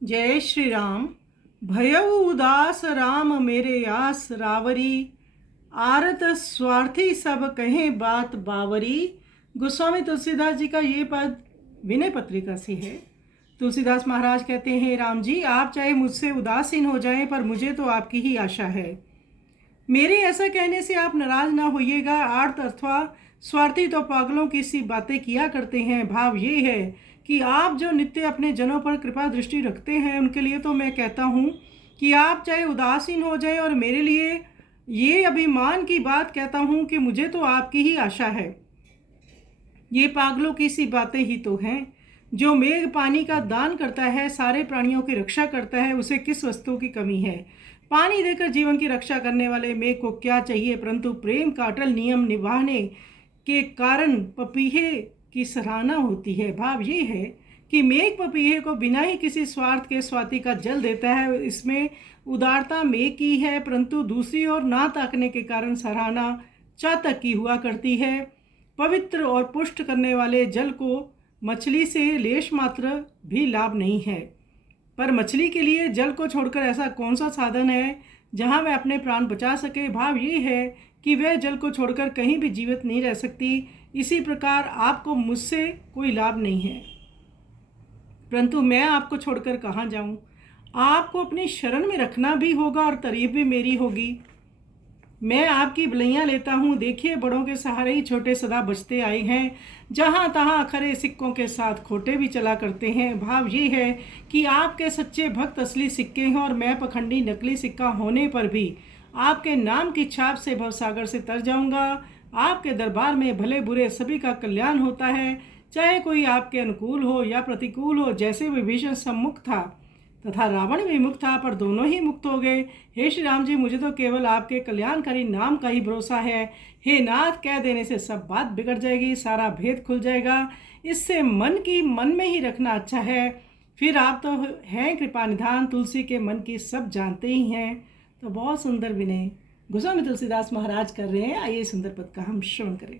जय श्री राम। भयउ उदास राम मेरे आस रावरी, आरत स्वार्थी सब कहें बात बावरी। गोस्वामी तुलसीदास जी का ये पद विनय पत्रिका से है। तुलसीदास महाराज कहते हैं, राम जी आप चाहे मुझसे उदासीन हो जाएं, पर मुझे तो आपकी ही आशा है। मेरे ऐसा कहने से आप नाराज ना होइएगा। आर्त अथवा स्वार्थी तो पागलों की सी बातें किया करते हैं। भाव ये है कि आप जो नित्य अपने जनों पर कृपा दृष्टि रखते हैं, उनके लिए तो मैं कहता हूँ कि आप चाहे उदासीन हो जाए, और मेरे लिए ये अभिमान की बात कहता हूँ कि मुझे तो आपकी ही आशा है। ये पागलों की सी बातें ही तो हैं। जो मेघ पानी का दान करता है, सारे प्राणियों की रक्षा करता है, उसे किस वस्तु की कमी है। पानी देकर जीवन की रक्षा करने वाले मेघ को क्या चाहिए, परंतु प्रेम का अटल नियम निभाने के कारण पपीहे की सराहना होती है। भाव ये है कि मेघ पपीहे को बिना ही किसी स्वार्थ के स्वाति का जल देता है। इसमें उदारता मेघ की है, परंतु दूसरी ओर ना ताकने के कारण सराहना चातक की हुआ करती है। पवित्र और पुष्ट करने वाले जल को मछली से लेश मात्र भी लाभ नहीं है, पर मछली के लिए जल को छोड़कर ऐसा कौन सा साधन है जहाँ वह अपने प्राण बचा सके। भाव ये है कि वह जल को छोड़कर कहीं भी जीवित नहीं रह सकती। इसी प्रकार आपको मुझसे कोई लाभ नहीं है, परंतु मैं आपको छोड़कर कहाँ जाऊँ। आपको अपनी शरण में रखना भी होगा और तारीफ भी मेरी होगी। मैं आपकी भलाइयाँ लेता हूँ। देखिए, बड़ों के सहारे ही छोटे सदा बचते आए हैं। जहाँ तहाँ खरे सिक्कों के साथ खोटे भी चला करते हैं। भाव ये है कि आपके सच्चे भक्त असली सिक्के हैं, और मैं पखंडी नकली सिक्का होने पर भी आपके नाम की छाप से भवसागर से तर जाऊँगा। आपके दरबार में भले बुरे सभी का कल्याण होता है, चाहे कोई आपके अनुकूल हो या प्रतिकूल हो। जैसे विभीषण सम्मुख था तथा रावण भी मुक्त था, पर दोनों ही मुक्त हो गए। हे श्री राम जी, मुझे तो केवल आपके कल्याणकारी नाम का ही भरोसा है। हे नाथ, कह देने से सब बात बिगड़ जाएगी, सारा भेद खुल जाएगा। इससे मन में ही रखना अच्छा है। फिर आप तो हैं कृपा निधान, तुलसी के मन की सब जानते ही हैं। तो बहुत सुंदर विनय गोस्वामी तुलसीदास महाराज कर रहे हैं। आइए सुंदर पद का हम श्रवण करें।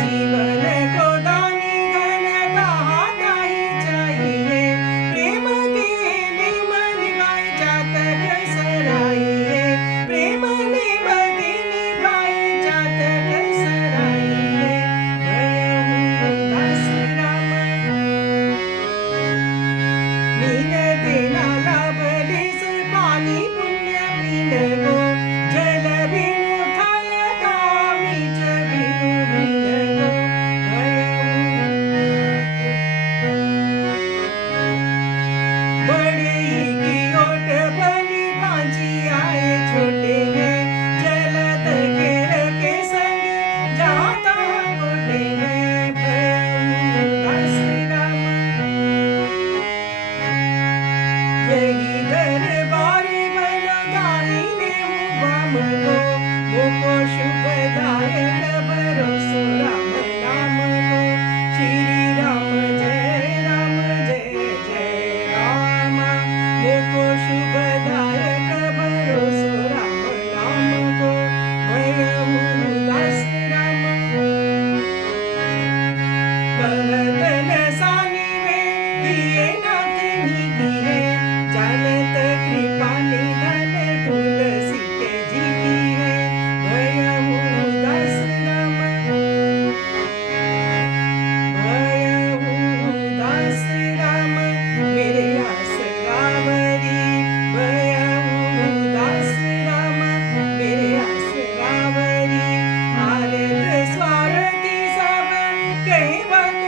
जीवन को प्रिय नाथनी की है, जानत कृपा निधन तुलसी के जी की है। भयउ दास राम, भयउ दास राम मेरे आस रावरी, भयउ दास राम मेरे आस रावरी। आरत स्वारथी सब कहे बात